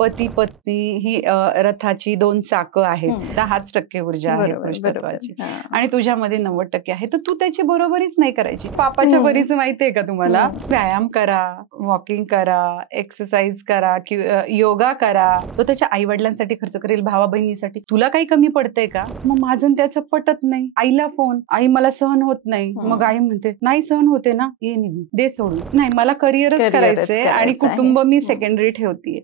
पती पत्नी ही रथाची 2 चाकं आहेत. 10% ऊर्जा आहे पुरुषत्वाची आणि तुझ्यामध्ये 90% आहे. तर तू त्याची बरोबरीच नाही करायची. पापाच्या बरीच माहितीये का तुम्हाला? व्यायाम करा, वॉकिंग करा, एक्सरसाइज करा, योगा करा. तो त्याच्या आई वडिलांसाठी खर्च करेल, भावा बहिणीसाठी. तुला काही कमी पडतंय का? मग माझं त्याचं पटत नाही. आईला फोन, आई मला सहन होत नाही. मग आई म्हणते नाही सहन होते ना, ये निघून दे सोडून. नाही, मला करिअरच करायचंय आणि कुटुंब मी सेकंडरी ठेवतीये.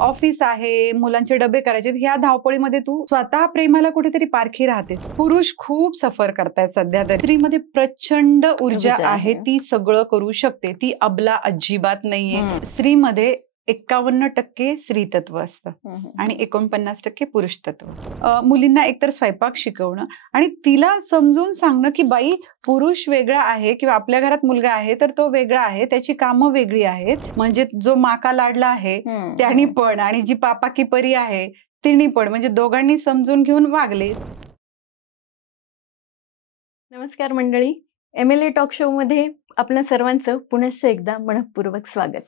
ऑफिस आहे, मुलांचे डबे करायचे. ह्या धावपळीमध्ये तू स्वतः प्रेमाला कुठेतरी पारखी राहतेस. पुरुष खूप सफर करतायत सध्या तरी. स्त्रीमध्ये प्रचंड ऊर्जा आहे, ती सगळं करू शकते. ती अबला अजिबात नाहीये. स्त्रीमध्ये 51% स्त्री तत्व असतं आणि 49% पुरुष तत्व. मुलींना एकतर स्वयंपाक शिकवणं आणि तिला समजून सांगणं की बाई, पुरुष वेगळा आहे किंवा आपल्या घरात मुलगा आहे तर तो वेगळा आहे, त्याची कामं वेगळी आहेत. म्हणजे जो माका लाडला आहे त्यानी पण आणि जी पापा की परी आहे तिनी पण, म्हणजे दोघांनी समजून घेऊन वागले. नमस्कार मंडळी, MLA टॉक शो मध्ये आपल्या सर्वांचं पुनश्च एकदा मनःपूर्वक स्वागत.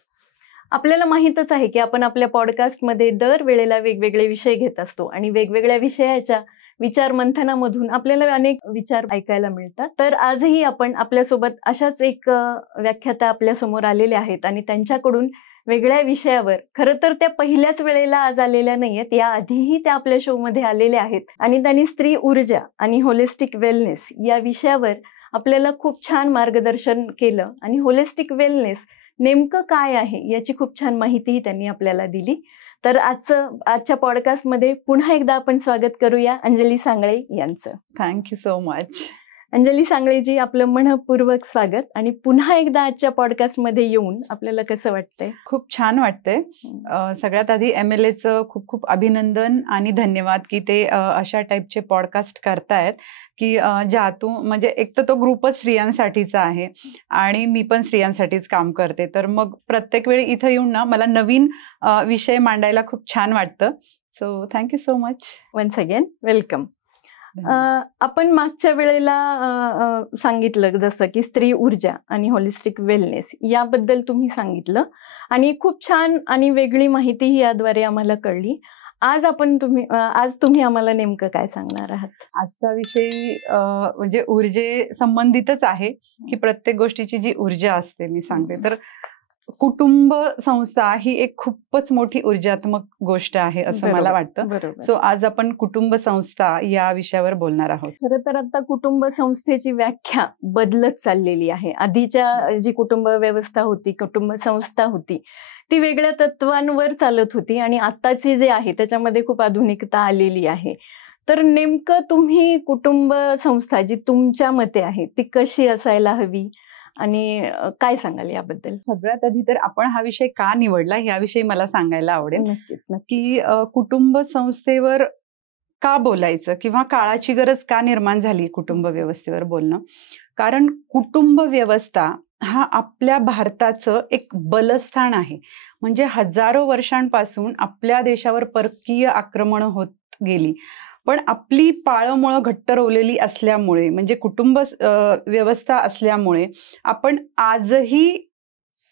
आपल्याला माहितच आहे की आपण आपल्या पॉडकास्टमध्ये दर वेळेला वेगवेगळे विषय घेत असतो आणि वेगवेगळ्या विषयाच्या विचार मंथनामधून आपल्याला अनेक विचार ऐकायला मिळतात. तर आजही आपण आपल्यासोबत अशाच एक व्याख्याता आपल्या समोर आलेल्या आहेत आणि त्यांच्याकडून वेगळ्या विषयावर, खरं तर त्या पहिल्याच वेळेला आज आलेल्या नाहीयेत, या आधीही त्या आपल्या शो मध्ये आलेल्या आहेत आणि त्यांनी स्त्री ऊर्जा आणि होलिस्टिक वेलनेस या विषयावर आपल्याला खूप छान मार्गदर्शन केलं आणि होलिस्टिक वेलनेस नेमकं काय आहे याची खूप छान माहितीही त्यांनी आपल्याला दिली. तर आजच्या पॉडकास्टमध्ये पुन्हा एकदा आपण स्वागत करूया अंजली सांगळे यांचं. Thank you so much. अंजली सांगळेजी, आपलं मनःपूर्वक स्वागत. आणि पुन्हा एकदा आजच्या पॉडकास्टमध्ये येऊन आपल्याला कसं वाटतंय? खूप छान वाटतंय. सगळ्यात आधी MLAचं खूप खूप अभिनंदन आणि धन्यवाद की ते अशा टाईपचे पॉडकास्ट करतायत की ज्यातून म्हणजे एक तर तो ग्रुपच स्त्रियांसाठीचा आहे आणि मी पण स्त्रियांसाठीच काम करते. तर मग प्रत्येक वेळी इथं येऊन ना मला नवीन विषय मांडायला खूप छान वाटतं. So thank you so much. Once again welcome. आपण मागच्या वेळेला सांगितलं जसं की स्त्री ऊर्जा आणि होलिस्टिक वेलनेस याबद्दल तुम्ही सांगितलं आणि खूप छान आणि वेगळी माहितीही याद्वारे आम्हाला कळली. आज तुम्ही आम्हाला नेमकं काय सांगणार आहात? आजचा विषय म्हणजे ऊर्जे संबंधितच आहे की प्रत्येक गोष्टीची जी ऊर्जा असते मी सांगते तर कुटुंब संस्था ही एक खूपच मोठी ऊर्जात्मक गोष्ट आहे असं मला वाटतं. सो आज आपण कुटुंब संस्था या विषयावर बोलणार आहोत. खरं तर आता कुटुंब संस्थेची व्याख्या बदलत चाललेली आहे. आधीच्या जी कुटुंब व्यवस्था होती, कुटुंब संस्था होती, ती वेगळ्या तत्वांवर चालत होती आणि आताची जे आहे त्याच्यामध्ये खूप आधुनिकता आलेली आहे. तर नेमकं तुम्ही कुटुंब संस्था जी तुमच्या मते आहे ती कशी असायला हवी आणि काय सांगाल याबद्दल? सगळ्यात आधी तर आपण हा विषय का निवडला याविषयी मला सांगायला आवडेल. नक्कीच. की कुटुंब संस्थेवर का बोलायचं किंवा काळाची गरज का निर्माण झाली कुटुंब व्यवस्थेवर बोलणं. कारण कुटुंब व्यवस्था हा आपल्या भारताचं एक बलस्थान आहे. म्हणजे हजारो वर्षांपासून आपल्या देशावर परकीय आक्रमणं होत गेली, पण आपली पाळंमुळं घट्ट रोवलेली असल्यामुळे, म्हणजे कुटुंब व्यवस्था असल्यामुळे आपण आजही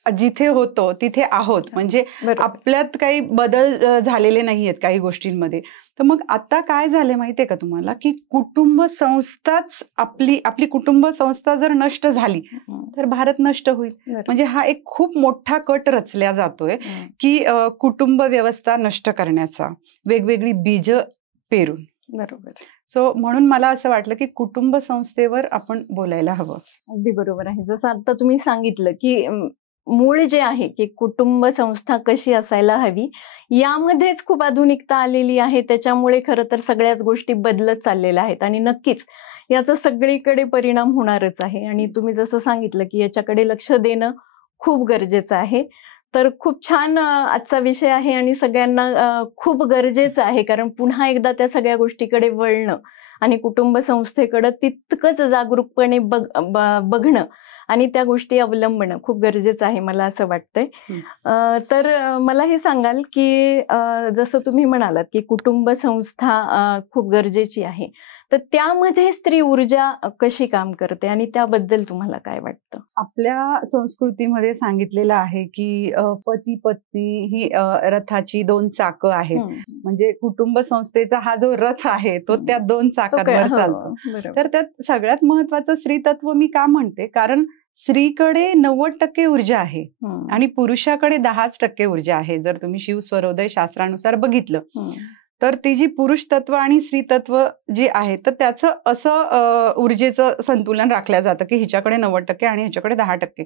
जिथे होतो तिथे आहोत. म्हणजे आपल्यात काही बदल झालेले नाहीयेत काही गोष्टींमध्ये. तर मग आता काय झाले माहितीये का तुम्हाला की कुटुंब संस्थाच आपली कुटुंब संस्था जर नष्ट झाली तर भारत नष्ट होईल. म्हणजे हा एक खूप मोठा कट रचल्या जातोय की कुटुंब व्यवस्था नष्ट करण्याचा, वेगवेगळी बीज पेरून. बरोबर. सो म्हणून मला असं वाटलं की कुटुंब संस्थेवर आपण बोलायला हवं. अगदी बरोबर आहे. जसं आता तुम्ही सांगितलं की मूळ जे आहे की कुटुंब संस्था कशी असायला हवी यामध्येच खूप आधुनिकता आलेली आहे. त्याच्यामुळे खरं तर सगळ्याच गोष्टी बदलत चाललेल्या आहेत आणि नक्कीच याचा सगळीकडे परिणाम होणारच आहे. आणि तुम्ही जसं सांगितलं की याच्याकडे लक्ष देणं खूप गरजेचं आहे. तर खूप छान आजचा विषय आहे आणि सगळ्यांना खूप गरजेचं आहे, कारण पुन्हा एकदा त्या सगळ्या गोष्टीकडे वळणं आणि कुटुंब संस्थेकडे तितकंच जागरूकपणे बघणं आणि त्या गोष्टी अवलंबणं खूप गरजेचं आहे मला असं वाटतंय. तर मला हे सांगाल की जसं तुम्ही म्हणालात की कुटुंब संस्था खूप गरजेची आहे, तर त्यामध्ये स्त्री ऊर्जा कशी काम करते आणि त्याबद्दल तुम्हाला काय वाटतं? आपल्या संस्कृतीमध्ये सांगितलेलं आहे की पती पत्नी ही रथाची 2 चाकं आहेत. म्हणजे कुटुंब संस्थेचा हा जो रथ आहे तो त्या 2 चाकांवर चालतो. तर त्यात सगळ्यात महत्वाचं स्त्री तत्व मी का म्हणते, कारण स्त्रीकडे 90% ऊर्जा आहे आणि पुरुषाकडे 10% ऊर्जा आहे. जर तुम्ही शिव स्वरोदय शास्त्रानुसार बघितलं तर ती जी पुरुष तत्व आणि स्त्री तत्व जे आहे तर त्याचं असं ऊर्जेचं संतुलन राखलं जातं की हिच्याकडे 90% आणि ह्याच्याकडे 10%.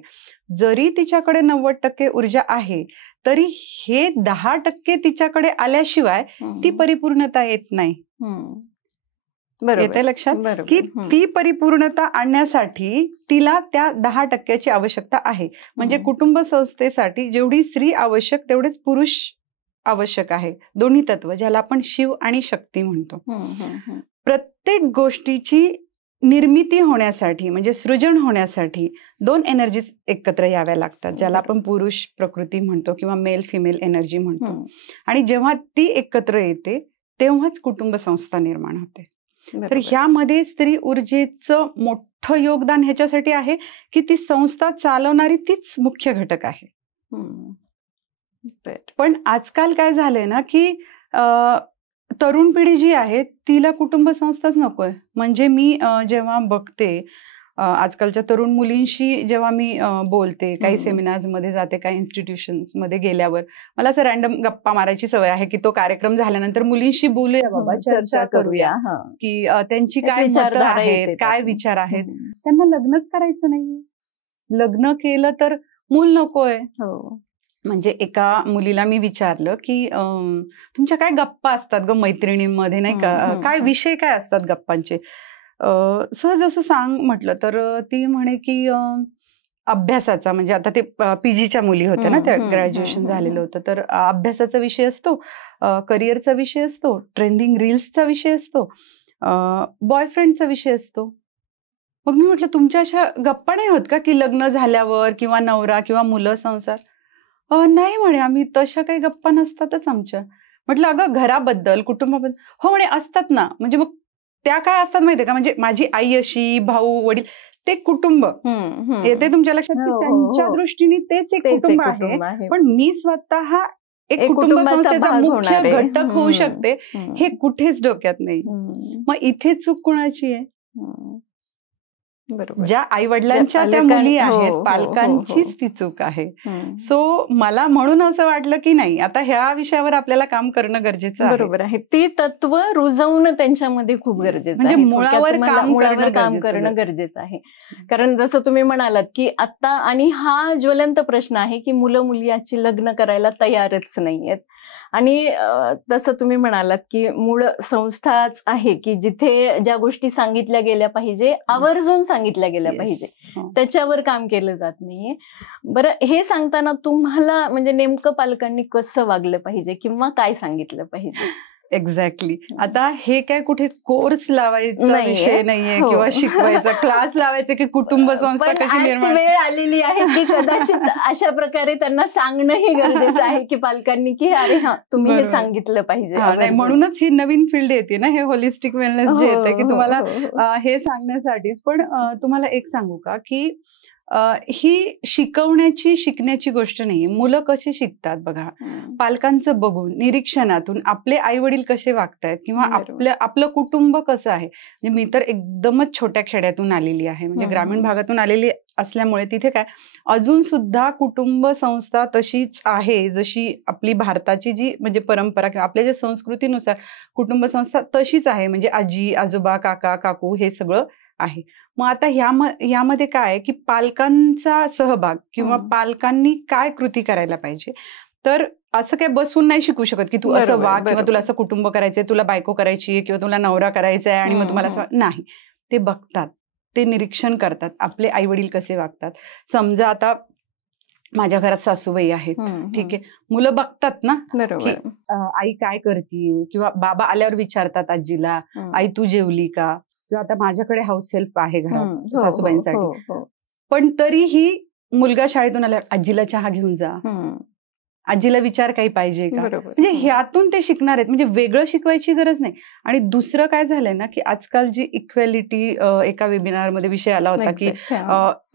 जरी तिच्याकडे 90% ऊर्जा आहे तरी हे 10% तिच्याकडे आल्याशिवाय ती परिपूर्णता येत नाही. येते लक्षात की ती परिपूर्णता आणण्यासाठी तिला त्या 10%ची आवश्यकता आहे. म्हणजे कुटुंब संस्थेसाठी जेवढी स्त्री आवश्यक तेवढेच पुरुष आवश्यक आहे. दोन्ही तत्व ज्याला आपण शिव आणि शक्ती म्हणतो. प्रत्येक गोष्टीची निर्मिती होण्यासाठी म्हणजे सृजन होण्यासाठी 2 एनर्जीज एकत्र याव्या लागतात, ज्याला आपण पुरुष प्रकृती म्हणतो किंवा मेल फिमेल एनर्जी म्हणतो. आणि जेव्हा ती एकत्र येते तेव्हाच कुटुंब संस्था निर्माण होते. तर ह्यामध्ये स्त्री ऊर्जेचं मोठं योगदान ह्याच्यासाठी आहे की ती संस्था चालवणारी तीच मुख्य घटक आहे. पण आजकाल काय झालंय ना की तरुण पिढी जी आहे तिला कुटुंब संस्थाच नकोय. म्हणजे मी जेव्हा बघते आजकालच्या तरुण मुलींशी जेव्हा मी बोलते, काही सेमिनार्स मध्ये जाते, काही इन्स्टिट्यूशन्स मध्ये गेल्यावर मला असं रॅन्डम गप्पा मारायची सवय आहे की तो कार्यक्रम झाल्यानंतर मुलींशी बोलूया बाबा, चर्चा करूया की त्यांची काय मतं आहेत, काय विचार आहेत. त्यांना लग्नच करायचं नाही. लग्न केलं तर मूल नकोय. म्हणजे एका मुलीला मी विचारलं की तुमच्या काय गप्पा असतात ग मैत्रिणींमध्ये, नाही का, काय विषय काय असतात गप्पांचे, सहज असं सांग म्हटलं. तर ती म्हणे की अभ्यासाचा, म्हणजे आता ते पीजीच्या मुली होत्या ना, त्या ग्रॅज्युएशन झालेलं होतं, तर अभ्यासाचा विषय असतो, करिअरचा विषय असतो, ट्रेंडिंग रील्सचा विषय असतो, बॉयफ्रेंडचा विषय असतो. मग मी म्हटलं तुमच्या अशा गप्पा नाही होत का की लग्न झाल्यावर किंवा नवरा किंवा मुलं संसार? नाही म्हणे, आम्ही तशा काही गप्पा नसतातच आमच्या. म्हटलं अगं घराबद्दल, कुटुंबाबद्दल. हो म्हणे असतात ना. म्हणजे मग त्या काय असतात माहितीये का, म्हणजे माझी आई अशी, भाऊ वडील, ते कुटुंब येते तुमच्या लक्षात की त्यांच्या दृष्टीने तेच एक कुटुंब आहे. पण मी स्वतः एक कुटुंब संस्थेचा मुख्य घटक होऊ शकते हे कुठेच डोक्यात नाही. मग इथे चूक कुणाची आहे? ज्या आई वडिलांच्या त्या मुली आहेत, पालकांचीच ती चूक आहे. सो मला म्हणून असं वाटलं की नाही, आता ह्या विषयावर आपल्याला काम करणं गरजेचं आहे. बरोबर आहे. ती तत्व रुजवणं त्यांच्यामध्ये खूप गरजेचं आहे. म्हणजे मुळावर काम करणं गरजेचं आहे. कारण जसं तुम्ही म्हणालात की आता, आणि हा ज्वलंत प्रश्न आहे की मुलं मुली आजची लग्न करायला तयारच नाहीयेत. आणि तसं तुम्ही म्हणालात की मूळ संस्थाच आहे की जिथे ज्या गोष्टी सांगितल्या गेल्या पाहिजे, आवर्जून सांगितल्या गेल्या पाहिजे, त्याच्यावर काम केलं जात नाहीये. बरं, हे सांगताना तुम्हाला म्हणजे नेमकं पालकांनी कसं वागलं पाहिजे किंवा काय सांगितलं पाहिजे? एक्झॅक्टली. आता हे काय कुठे कोर्स लावायचा विषय नाहीये किंवा शिकवायचा क्लास लावायचा की कुटुंब संस्था कशी निर्माण. वेळ आलेली आहे की कदाचित अशा प्रकारे त्यांना सांगणंही गरजेचं आहे की पालकांनी की अरे हा, तुम्ही हे सांगितलं पाहिजे. नाही, म्हणूनच ही नवीन फील्ड येते ना, हे होलिस्टिक वेलनेस जे येते की तुम्हाला हे सांगण्यासाठीच. पण तुम्हाला एक सांगू का की ही शिकण्याची गोष्ट नाहीये. मुलं कशी शिकतात बघा, पालकांचं बघून, निरीक्षणातून, आपले आई वडील कसे वागतायत किंवा आपलं कुटुंब कसं आहे. म्हणजे मी तर एकदमच छोट्या खेड्यातून आलेली आहे, म्हणजे ग्रामीण भागातून आलेली असल्यामुळे तिथे काय अजून सुद्धा कुटुंब संस्था तशीच आहे जशी आपली भारताची जी म्हणजे परंपरा किंवा आपल्या ज्या संस्कृतीनुसार कुटुंब संस्था तशीच आहे. म्हणजे आजी आजोबा, काका काकू हे सगळं आहे. मग आता यामध्ये काय की पालकांचा सहभाग किंवा पालकांनी काय कृती करायला पाहिजे. तर असं काय बसून नाही शिकू शकत की तू असं वाग किंवा तुला असं कुटुंब करायचंय, तुला बायको करायची किंवा तुला नवरा करायचा आहे आणि मग तुम्हाला असं नाही. ते बघतात, ते निरीक्षण करतात, आपले आई वडील कसे वागतात. समजा आता माझ्या घरात सासूबाई आहेत, ठीक आहे, मुलं बघतात ना की आई काय करतीये किंवा बाबा आल्यावर विचारतात आजीला, आई तू जेवली का, किंवा आता माझ्याकडे हाऊस हेल्प आहे घरात सासूबाईंसाठी. पण तरीही मुलगा शाळेतून आला, आजीला चहा घेऊन जा, आजीला विचार काही पाहिजे का, म्हणजे ह्यातून ते शिकणार आहेत. म्हणजे वेगळं शिकवायची गरज नाही. आणि दुसरं काय झालंय ना, की आजकाल जी इक्वॅलिटी, एका वेबिनारमध्ये विषय आला होता की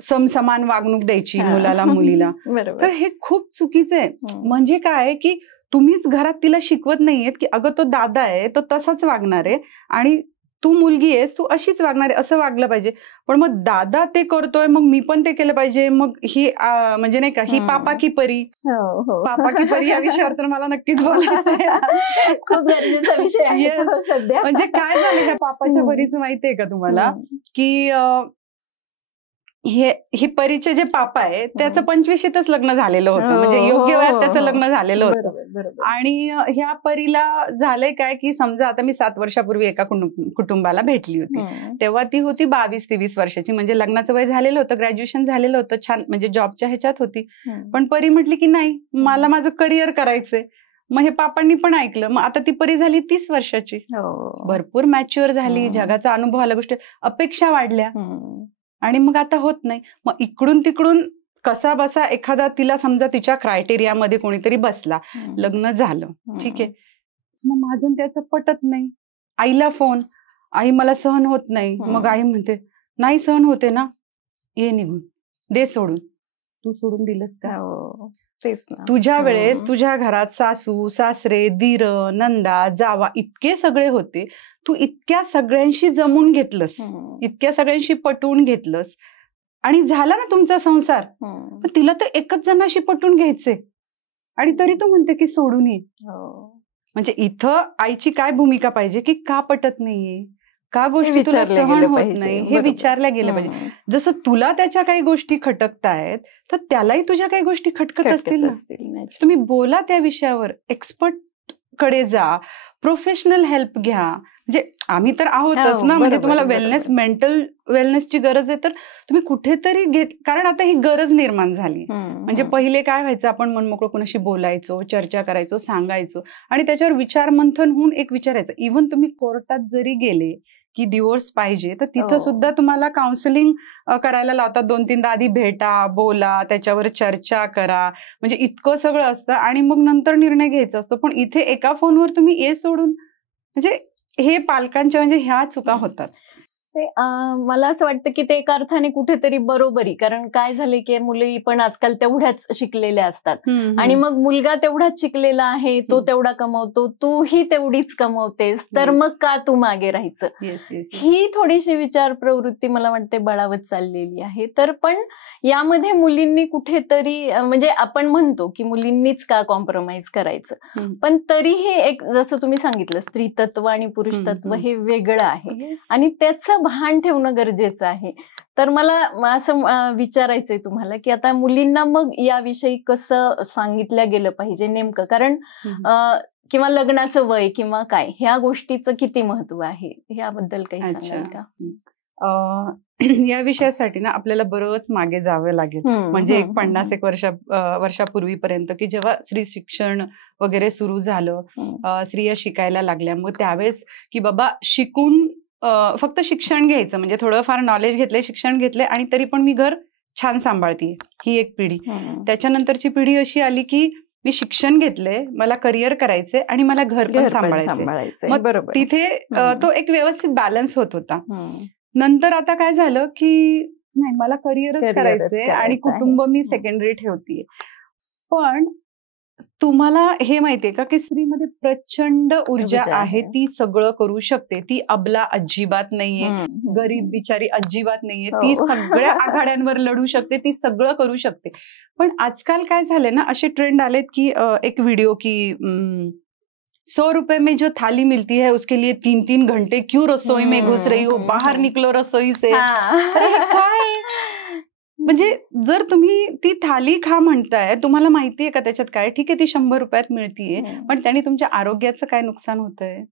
समसमान वागणूक द्यायची मुलाला मुलीला, तर हे खूप चुकीचं आहे. म्हणजे काय की तुम्हीच घरात तिला शिकवत नाहीयेत की अगं तो दादा आहे तो तसाच वागणार आहे आणि तू मुलगी आहेस तू अशीच वागणार आहे, असं वागलं पाहिजे. पण मग दादा ते करतोय मग मी पण ते केलं पाहिजे. मग ही म्हणजे नाही का, ही पापा की परी, पापा की परी या विषयावर तर मला नक्कीच बोलायचं आहे. खूप गरजेचा विषय आहे सध्या. म्हणजे काय झालं ह्या पापाच्या परीचं माहितीये का तुम्हाला, की हे परीचे जे पापा आहे त्याचं 25शीतच लग्न झालेलं होतं, म्हणजे योग्य वयात त्याचं लग्न झालेलं होतं. आणि ह्या परीला झालंय काय की समजा आता मी 7 वर्षापूर्वी एका कुटुंबाला भेटली होती, तेव्हा ती होती 22-23 वर्षाची, म्हणजे लग्नाचं वय झालेलं होतं, ग्रॅज्युएशन झालेलं होतं, छान म्हणजे जॉबच्या ह्याच्यात होती. पण परी म्हटली की नाही मला माझं करिअर करायचंय. मग हे पापांनी पण ऐकलं. मग आता ती परी झाली 30 वर्षाची, भरपूर मॅच्युअर झाली, जगाचा अनुभव आला, गोष्टी अपेक्षा वाढल्या आणि मग आता होत नाही. मग इकडून तिकडून कसा बसा एखादा तिला समजा तिच्या क्रायटेरियामध्ये कोणीतरी बसला, लग्न झालं, ठीक आहे. मग माझं त्याचं पटत नाही. आईला फोन, आई मला सहन होत नाही. मग आई म्हणते नाही सहन होते ना, ये निघून, दे सोडून. तू सोडून दिलंस का? तुझ्या वेळेस तुझ्या घरात सासू सासरे दीर नंदा जावा इतके सगळे होते, तू इतक्या सगळ्यांशी जमून घेतलंस, इतक्या सगळ्यांशी पटवून घेतलंस आणि झाला ना तुमचा संसार. पण तिला तर एकच जणाशी पटवून घ्यायचे आणि तरी तू म्हणते की सोडून ये. म्हणजे इथं आईची काय भूमिका पाहिजे की का पटत नाहीये, का गोष्टी तुला सहन होत नाही, हे विचारल्या गेलं पाहिजे. जसं तुला त्याच्या काही गोष्टी खटकतायत तर त्यालाही तुझ्या काही गोष्टी खटकत असतील ना. तुम्ही बोला त्या विषयावर, एक्सपर्ट कडे जा, प्रोफेशनल हेल्प घ्या. म्हणजे आम्ही तर आहोतच ना, म्हणजे तुम्हाला वेलनेस, मेंटल वेलनेसची गरज आहे तर तुम्ही कुठेतरी घेत, कारण आता ही गरज निर्माण झाली. म्हणजे पहिले काय व्हायचं, आपण मनमोकळं कोणाशी बोलायचो, चर्चा करायचो, सांगायचो आणि त्याच्यावर विचार मंथन होऊन एक विचारायचं. इव्हन तुम्ही कोर्टात जरी गेले की डिवोर्स पाहिजे तर तिथं सुद्धा तुम्हाला काउन्सिलिंग करायला लावतात. 2-3दा आधी भेटा, बोला, त्याच्यावर चर्चा करा, म्हणजे इतकं सगळं असतं आणि मग नंतर निर्णय घ्यायचा असतो. पण इथे एका फोनवर तुम्ही ये सोडून, म्हणजे हे पालकांच्या म्हणजे ह्या चुका होतात. ते मला असं वाटतं की ते एका अर्थाने कुठेतरी बरोबरी, कारण काय झाले की मुली पण आजकाल तेवढ्याच शिकलेल्या असतात आणि मग मुलगा तेवढाच शिकलेला आहे, तो तेवढा कमवतो, तूही तेवढीच कमवतेस, तर मग का तू मागे राहायचं. ही थोडीशी विचार प्रवृत्ती मला वाटते बळावत चाललेली आहे. तर पण यामध्ये मुलींनी कुठेतरी, म्हणजे आपण म्हणतो की मुलींनीच का कॉम्प्रोमाइज करायचं, पण तरीही एक जसं तुम्ही सांगितलं स्त्रीतत्व आणि पुरुषतत्व हे वेगळं आहे आणि त्याचं भान ठेवणं गरजेचं आहे. तर मला असं विचारायचंय तुम्हाला की आता मुलींना मग याविषयी कसं सांगितलं गेलं पाहिजे नेमकं, कारण किंवा लग्नाचं वय किंवा काय ह्या गोष्टीचं किती महत्व आहे, याबद्दल काही सांगाल का? या विषयासाठी ना आपल्याला बरंच मागे जावं लागेल, म्हणजे एक 50-1 वर्षापूर्वीपर्यंत, की जेव्हा स्त्री शिक्षण वगैरे सुरू झालं, स्त्रिया शिकायला लागल्या. मग त्यावेळेस की बाबा शिकून फक्त शिक्षण घ्यायचं, म्हणजे थोडंफार नॉलेज घेतलंय, शिक्षण घेतलंय आणि तरी पण मी घर छान सांभाळतीये, ही एक पिढी. त्याच्यानंतरची पिढी अशी आली की मी शिक्षण घेतलंय, मला करिअर करायचंय आणि मला घर पण सांभाळायचंय. मग तिथे तो एक व्यवस्थित बॅलन्स होत होता. नंतर आता काय झालं की नाही, मला करिअरच करायचंय आणि कुटुंब मी सेकंडरी ठेवतीये. पण तुम्हाला हे माहितीये का की स्त्रीमध्ये प्रचंड ऊर्जा आहे, ती सगळं करू शकते, ती अबला अजिबात नाहीये, गरीब बिचारी अजिबात नाहीये, ती सगळ्या आघाड्यांवर लढू शकते, ती सगळं करू शकते. पण आजकाल काय झालंय ना, असे ट्रेंड आलेत की एक व्हिडिओ की 100 रुपए में जो थाली मिलती है उसके लिए 3-3 घंटे क्यों रसोई में घुस रही हो, बाहर निकलो रसोई से. अरे काय, म्हणजे जर तुम्ही ती थाली खा म्हणताय, तुम्हाला माहितीये का त्याच्यात काय, ठीक आहे ती 100 रुपयात मिळतीये, पण त्याने तुमच्या आरोग्याचं काय नुकसान होतंय,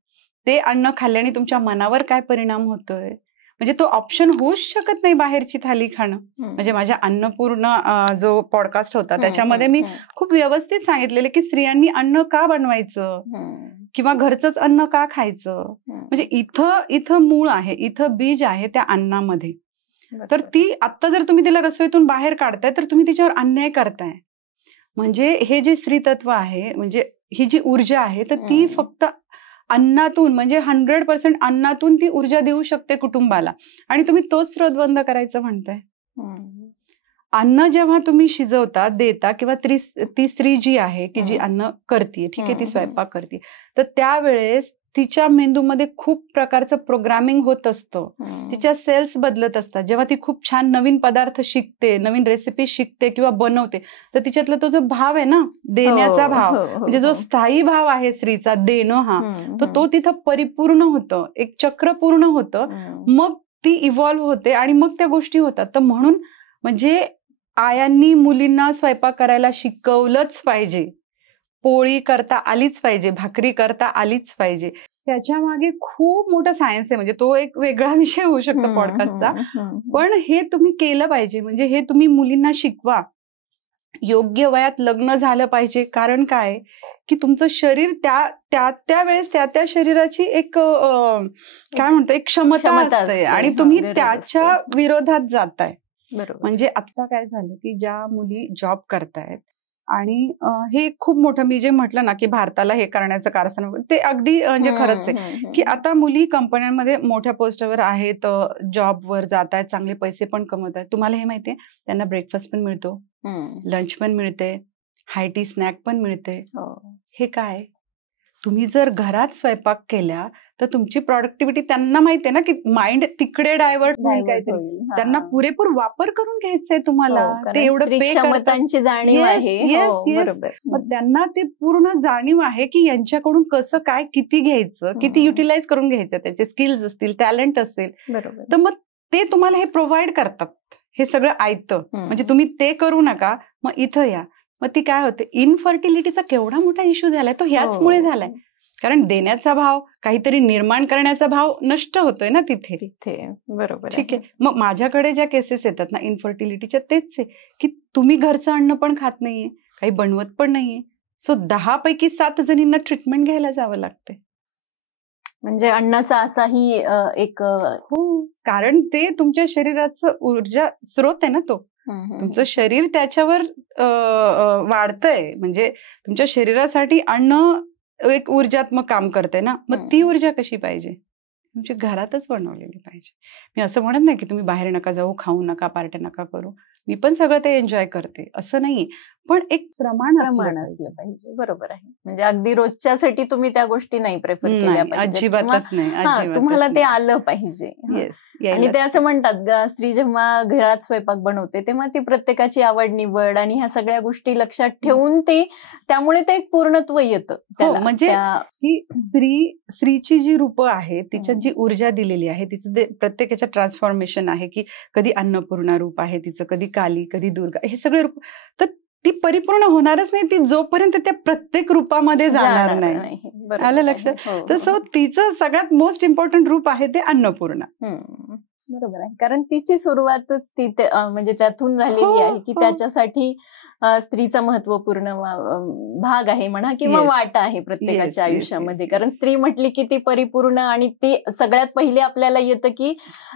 ते अन्न खाल्ल्याने तुमच्या मनावर काय परिणाम होतोय. म्हणजे तो ऑप्शन होऊच शकत नाही बाहेरची थाली खाणं. म्हणजे माझ्या अन्नपूर्ण जो पॉडकास्ट होता त्याच्यामध्ये मी खूप व्यवस्थित सांगितलेलं की स्त्रियांनी अन्न का बनवायचं किंवा घरचंच अन्न का खायचं. म्हणजे इथं मूळ आहे, इथं बीज आहे त्या अन्नामध्ये. तर ती आता जर तुम्ही तिला रसोईतून बाहेर काढताय तर तुम्ही तिच्यावर अन्याय करताय. म्हणजे हे जे स्त्री तत्व आहे, म्हणजे ही जी ऊर्जा आहे, तर ती फक्त अन्नातून, म्हणजे 100% अन्नातून ती ऊर्जा देऊ शकते कुटुंबाला, आणि तुम्ही तोच स्रोत बंद करायचं म्हणताय. अन्न जेव्हा तुम्ही शिजवता, देता, किंवा ती स्त्री जी आहे की जी अन्न करते, ठीक आहे, ती स्वयंपाक करते, तर त्यावेळेस तिच्या मेंदूमध्ये खूप प्रकारचं प्रोग्रामिंग होत असतं, तिच्या सेल्स बदलत असतात. जेव्हा ती खूप छान नवीन पदार्थ शिकते, नवीन रेसिपी शिकते किंवा बनवते, तर तिच्यातला तो जो भाव आहे ना, देण्याचा भाव, म्हणजे जो स्थायी भाव आहे स्त्रीचा, देणं हा, तो तिथं परिपूर्ण होतं, एक चक्र पूर्ण होतं, मग ती इव्हॉल्व्ह होते आणि मग त्या गोष्टी होतात. तर म्हणून म्हणजे आयांनी मुलींना स्वयंपाक करायला शिकवलंच पाहिजे, पोळी करता आलीच पाहिजे, भाकरी करता आलीच पाहिजे. त्याच्या मागे खूप मोठं सायन्स आहे, म्हणजे तो एक वेगळा विषय होऊ शकतो पॉडकास्टचा, पण हे तुम्ही केलं पाहिजे. म्हणजे हे तुम्ही मुलींना शिकवा. योग्य वयात लग्न झालं पाहिजे, कारण काय की तुमचं शरीर त्या वेळेस त्या शरीराची एक काय म्हणतो, एक क्षमता असते, आणि तुम्ही त्याच्या विरोधात जाताय. म्हणजे आता काय झालं की ज्या मुली जॉब करतायत, आणि हे खूप मोठं, मी जे म्हटलं ना की भारताला हे करण्याचं कारस्थान, ते अगदी म्हणजे खरंच आहे की आता मुली कंपन्यांमध्ये मोठ्या पोस्टवर आहेत, जॉबवर जात आहेत, चांगले पैसे पण कमवत आहेत. तुम्हाला हे माहितीये, त्यांना ब्रेकफास्ट पण मिळतो, लंच पण मिळते, हाय टी स्नॅक पण मिळते. हे काय, तुम्ही जर घरात स्वयंपाक केल्या तर तुमची प्रोडक्टिव्हिटी, त्यांना माहितीये ना की माइंड तिकडे डायव्हर्ट होईल काहीतरी, त्यांना पुरेपूर वापर करून घ्यायचंय तुम्हाला, ते एवढं पे क्षमतांची जाणीव आहे. मग त्यांना ते पूर्ण जाणीव आहे की यांच्याकडून कसं काय, किती घ्यायचं, किती युटिलाइज करून घ्यायचं, त्याचे स्किल्स असतील, टॅलेंट असेल, तर मग ते तुम्हाला हे प्रोव्हाइड करतात, हे सगळं आयतं. म्हणजे तुम्ही ते करू नका, मग इथं या. मग ती काय होते, इनफर्टिलिटीचा केवढा मोठा इश्यू झालाय, तो ह्याचमुळे झालाय, कारण देण्याचा भाव, काहीतरी निर्माण करण्याचा भाव नष्ट होतोय ना तिथे. बरोबर, ठीक आहे. मग माझ्याकडे ज्या केसेस येतात ना इनफर्टिलिटीच्या, तेच आहे की तुम्ही घरचं अन्न पण खात नाहीये, काही बनवत पण नाहीये, सो 10 पैकी 7 जणींना ट्रीटमेंट घ्यायला जावं लागते. म्हणजे अन्नाचा असाही एक, हो, कारण ते तुमच्या शरीराचं ऊर्जा स्रोत आहे ना, तो तुमचं शरीर त्याच्यावर वाढतंय, म्हणजे तुमच्या शरीरासाठी अन्न एक ऊर्जात्मक काम करते ना, मग ती ऊर्जा कशी पाहिजे, तुमच्या घरातच बनवलेली पाहिजे. मी असं म्हणत नाही की तुम्ही बाहेर नका जाऊ, खाऊ नका, पार्ट्या नका करू, मी पण सगळं ते एन्जॉय करते, असं नाही, पण एक प्रमाण असलं पाहिजे. बरोबर आहे. म्हणजे अगदी रोजच्यासाठी तुम्ही त्या गोष्टी नाही प्रेफर केल्या पाहिजे, अजिबातच नाही, तुम्हाला ते आलं पाहिजे. आणि ते असं म्हणतात, स्त्री जेव्हा घरात स्वयंपाक बनवते तेव्हा ती प्रत्येकाची आवड निवड आणि ह्या सगळ्या गोष्टी लक्षात ठेवून ते, त्यामुळे ते एक पूर्णत्व येतं. म्हणजे ही स्त्रीची जी रूपं आहे, तिच्यात जी ऊर्जा दिलेली आहे, तिचं प्रत्येकाच्या ट्रान्सफॉर्मेशन आहे, की कधी अन्नपूर्णा रूप आहे तिचं, कधी काली, कधी दुर्गा, हे सगळे रूप, तर ती परिपूर्ण होणारच नाही ती जोपर्यंत त्या प्रत्येक रूपामध्ये जाणार नाही. आलं लक्षात? तसं तिचं सगळ्यात मोस्ट इम्पॉर्टंट रूप आहे ते अन्नपूर्णा. बरोबर आहे, कारण तिची सुरुवातच ती म्हणजे त्यातून झालेली आहे की त्याच्यासाठी स्त्रीचा महत्वपूर्ण भाग आहे म्हणा, किंवा वाटा आहे प्रत्येकाच्या आयुष्यामध्ये. कारण स्त्री म्हटली की ती परिपूर्ण, आणि ती सगळ्यात पहिले आपल्याला येतं की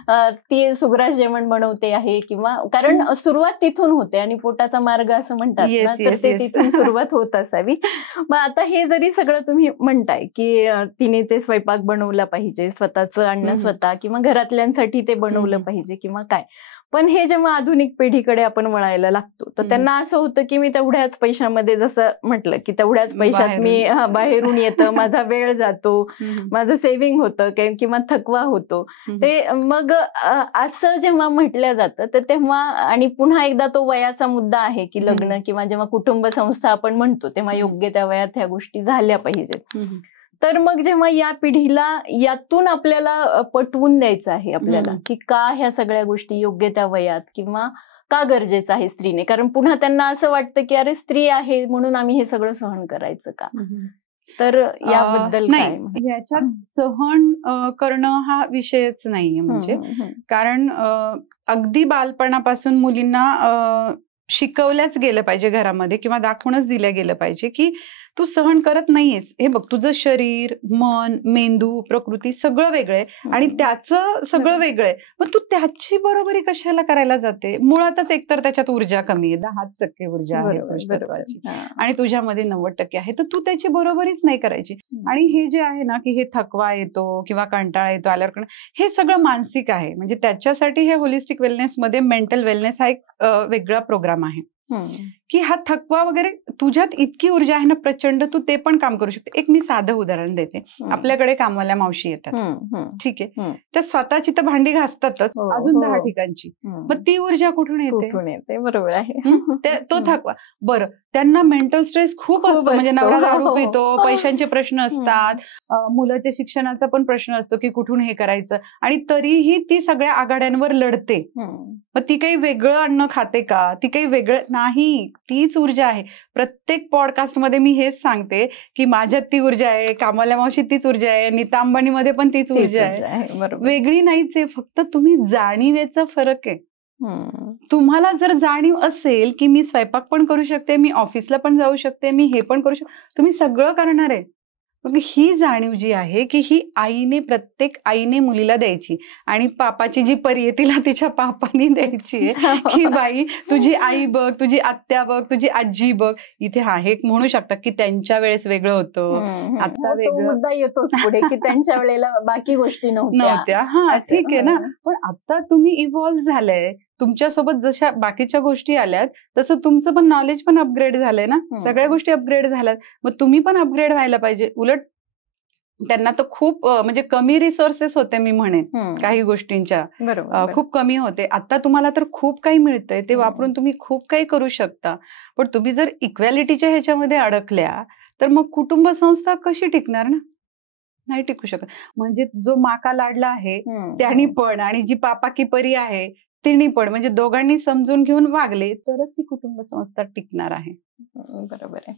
ती सुग्रास जेवण बनवते आहे, किंवा कारण सुरुवात तिथून होते, आणि पोटाचा मार्ग असं म्हणतात ना, तर ते तिथून सुरुवात होत असावी. मग आता हे जरी सगळं तुम्ही म्हणताय की तिने ते स्वयंपाक बनवला पाहिजे, स्वतःचं अन्न स्वतः, किंवा घरातल्यांसाठी ते बनवलं पाहिजे किंवा काय, पण हे जेव्हा आधुनिक पिढीकडे आपण वळायला लागतो तर त्यांना असं होतं की मी तेवढ्याच पैशामध्ये, जसं म्हटलं की तेवढ्याच पैशात मी बाहेरून येतं, माझा वेळ जातो, माझं सेव्हिंग होतं किंवा थकवा होतो, ते मग असं जेव्हा म्हटलं जातं तर तेव्हा, आणि पुन्हा एकदा तो वयाचा मुद्दा आहे की लग्न किंवा जेव्हा कुटुंब संस्था आपण म्हणतो तेव्हा योग्य त्या वयात ह्या गोष्टी झाल्या पाहिजेत. तर मग जेव्हा या पिढीला यातून आपल्याला पटवून द्यायचं आहे आपल्याला की का ह्या सगळ्या गोष्टी योग्य त्या वयात, किंवा का गरजेचं आहे स्त्रीने, कारण पुन्हा त्यांना असं वाटतं की अरे स्त्री आहे म्हणून आम्ही हे सगळं सहन करायचं का, तर याबद्दल काय? याच्यात सहन करणं हा विषयच नाहीये, म्हणजे कारण अगदी बालपणापासून मुलींना शिकवल्याच गेलं पाहिजे घरामध्ये, किंवा दाखवूनच दिलं गेलं पाहिजे की तू सहन करत नाहीयेस. हे बघ, तुझं शरीर, मन, मेंदू, प्रकृती सगळं वेगळं आहे आणि त्याचं सगळं वेगळं आहे. मग तू त्याची बरोबरी कशाला करायला जाते? मुळातच एकतर त्याच्यात ऊर्जा कमी आहे, 10% ऊर्जा आहे पुरुषत्वाची आणि तुझ्यामध्ये 90% आहे, तर तू त्याची बरोबरीच नाही करायची. आणि हे जे आहे ना, की हे थकवा येतो किंवा कंटाळा येतो आल्यावर, हे सगळं मानसिक आहे. म्हणजे त्याच्यासाठी हे होलिस्टिक वेलनेस मध्ये मेंटल वेलनेस हा एक वेगळा प्रोग्राम आहे, की हा थकवा वगैरे, तुझ्यात इतकी ऊर्जा आहे ना प्रचंड, तू ते पण काम करू शकते. एक मी साधं उदाहरण देते. आपल्याकडे कामवाल्या मावशी येतात, ठीक आहे, त्या स्वतःची तर भांडी घासतातच, अजून 10 ठिकाणची, मग ती ऊर्जा कुठून येते? बरोबर आहे. तो थकवा. बरं, त्यांना मेंटल स्ट्रेस खूप असतो, म्हणजे नवरा दारू पितो, पैशांचे प्रश्न असतात, मुलाच्या शिक्षणाचा पण प्रश्न असतो की कुठून हे करायचं, आणि तरीही ती सगळ्या आघाड्यांवर लढते. मग ती काही वेगळं अन्न खाते का? ती काही वेगळं नाही, तीच ऊर्जा आहे. प्रत्येक पॉडकास्ट मध्ये मी हेच सांगते की माझ्यात ती ऊर्जा आहे, कामाला मावशीत तीच ऊर्जा आहे, नीता अंबानीमध्ये पण तीच ऊर्जा आहे, वेगळी नाहीच आहे. फक्त तुम्ही जाणीवेचा फरक आहे. तुम्हाला जर जाणीव असेल की मी स्वयंपाक पण करू शकते, मी ऑफिसला पण जाऊ शकते, मी हे पण करू शकते, तुम्ही सगळं करणार आहे. मग ही जाणीव जी आहे की ही आईने, प्रत्येक आईने मुलीला द्यायची, आणि पापाची जी परी आहे तिला तिच्या पापाने द्यायची आहे की बाई तुझी आई बघ, तुझी आत्या बघ, तुझी आजी बघ. इथे हे म्हणू शकतात की त्यांच्या वेळेस वेगळं होतं, आता वेगळं मुद्दा येतोच पुढे की त्यांच्या वेळेला बाकी गोष्टी नव्हत्या. हा ठीक आहे ना, पण आता तुम्ही इव्हॉल्व्ह झालंय, तुमच्यासोबत जशा बाकीच्या गोष्टी आल्यात तसं तुमचं पण नॉलेज पण अपग्रेड झालंय ना, सगळ्या गोष्टी अपग्रेड झाल्यात, मग तुम्ही पण अपग्रेड व्हायला पाहिजे. उलट त्यांना तर खूप म्हणजे कमी रिसोर्सेस होते, मी म्हणेन काही गोष्टींच्या खूप कमी होते. आता तुम्हाला तर खूप काही मिळतंय, ते वापरून तुम्ही खूप काही करू शकता. पण तुम्ही जर इक्वॅलिटीच्या ह्याच्यामध्ये अडकल्या तर मग कुटुंब संस्था कशी टिकणार ना? नाही टिकू शकत. म्हणजे जो माका लाडला आहे त्यांनी पण, आणि जी पापा की परी आहे तिन्ही पण, म्हणजे दोघांनी समजून घेऊन वागले तरच ती कुटुंब संस्था टिकणार आहे. बरोबर आहे.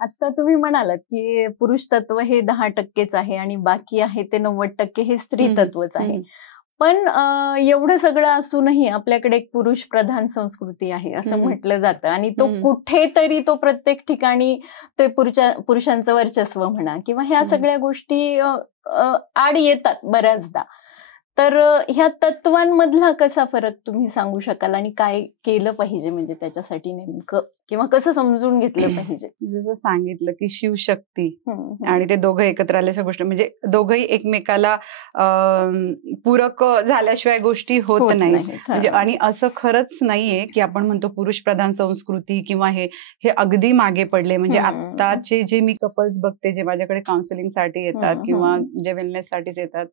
आता तुम्ही म्हणालात की पुरुष तत्व हे 10%च आहे आणि बाकी आहे ते 90% हे स्त्री तत्वच आहे. पण एवढं सगळं असूनही आपल्याकडे एक पुरुष प्रधान संस्कृती आहे असं म्हटलं जातं, आणि तो कुठेतरी, तो प्रत्येक ठिकाणी ते पुरुषांचं वर्चस्व म्हणा किंवा ह्या सगळ्या गोष्टी आड येतात बऱ्याचदा. तर ह्या तत्वांमधला कसा फरक तुम्ही सांगू शकाल, आणि काय केलं पाहिजे म्हणजे त्याच्यासाठी नेमकं, किंवा कसं समजून घेतलं पाहिजे? जसं सांगितलं की शिवशक्ती आणि ते दोघं एकत्र आल्याच्या गोष्टी, म्हणजे दोघंही एकमेकाला पूरक झाल्याशिवाय गोष्टी होत नाही. म्हणजे आणि असं खरंच नाहीये की आपण म्हणतो पुरुष प्रधान संस्कृती किंवा हे अगदी मागे पडले. म्हणजे आताचे जे मी कपल्स बघते, जे माझ्याकडे काउन्सिलिंग साठी येतात किंवा जे वेलनेस साठीच येतात,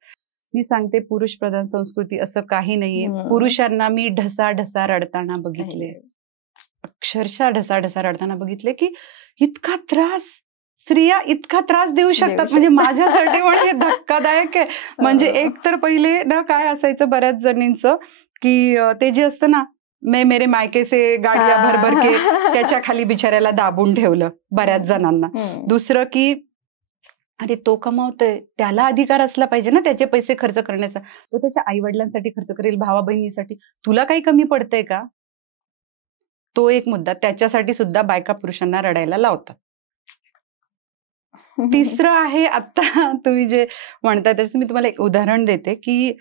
मी सांगते पुरुष प्रधान संस्कृती असं काही नाहीये. पुरुषांना मी ढसा रडताना बघितले, अक्षरशः ढसा रडताना बघितले, की इतका त्रास स्त्रिया इतका त्रास देऊ शकतात. म्हणजे माझ्यासाठी पण हे धक्कादायक आहे. म्हणजे एक तर पहिले ना काय असायचं बऱ्याच जणींचं, की ते जे असतं ना, मेरे मायके से गाड्या भरभर के, त्याच्या खाली बिचाऱ्याला दाबून ठेवलं बऱ्याच जणांना. दुसरं की अरे तो कमावतोय, त्याला अधिकार असला पाहिजे ना त्याचे पैसे खर्च करण्याचा, तो त्याच्या आई वडिलांसाठी खर्च करेल, भावा बहिणीसाठी, तुला काही कमी पडतंय का? तो एक मुद्दा, त्याच्यासाठी सुद्धा बायका पुरुषांना रडायला लावतात. तिसरं आहे, आता तुम्ही जे म्हणताय त्याचं मी तुम्हाला एक उदाहरण देते, की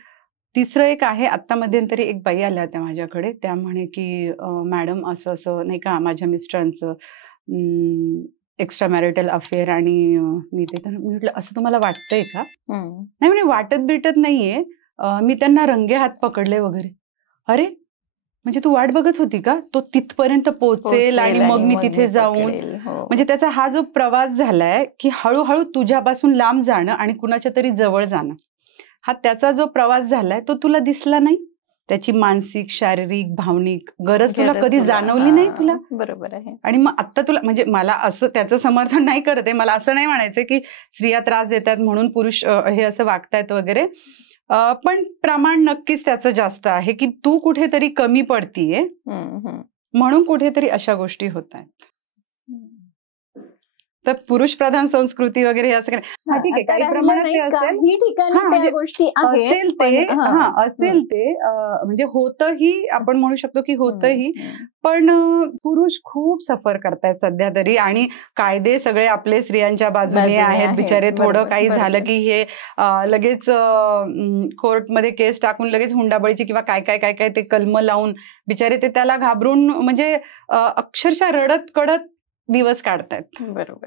तिसरं एक आहे, आता मध्यंतरी एक बाई आल्या होत्या माझ्याकडे, त्या म्हणे की मॅडम असं असं नाही का, माझ्या मिस्टरांचं एक्स्ट्रा मॅरिटल अफेअर, आणि मी ते म्हटलं असं तुम्हाला वाटतंय का? नाही म्हणे वाटत बिटत नाहीये, मी त्यांना रंगे हात पकडले वगैरे. अरे म्हणजे तू वाट बघत होती का तो तिथपर्यंत पोहोचेल आणि मग मी तिथे जाऊन, म्हणजे त्याचा हा जो प्रवास झालाय की हळूहळू तुझ्यापासून लांब जाणं आणि कुणाच्या तरी जवळ जाणं, हा त्याचा जो प्रवास झालाय तो तुला दिसला नाही. त्याची मानसिक, शारीरिक, भावनिक गरज तुला कधी जाणवली नाही तुला. बरोबर आहे. आणि मग आता तुला, म्हणजे मला असं त्याचं समर्थन नाही करत आहे, मला असं नाही म्हणायचं की स्त्रिया त्रास देतात म्हणून पुरुष हे असं वागतायत वगैरे, पण प्रमाण नक्कीच त्याचं जास्त आहे की तू कुठेतरी कमी पडतीये म्हणून कुठेतरी अशा गोष्टी होत आहेत. तर पुरुष प्रधान संस्कृती वगैरे असं ठीक आहे, काही प्रमाणात ते असेल ते म्हणजे होतही, आपण म्हणू शकतो की होतही, पण पुरुष खूप सफर करतायत सध्या तरी, आणि कायदे सगळे आपले स्त्रियांच्या बाजूने आहेत बिचारे. थोडं काही झालं की हे लगेच कोर्टमध्ये केस टाकून लगेच हुंडाबळीची किंवा काय काय काय काय ते कलम लावून बिचारे ते त्याला घाबरून म्हणजे अक्षरशः रडत कडत दिवस काढतायत. बरोबर.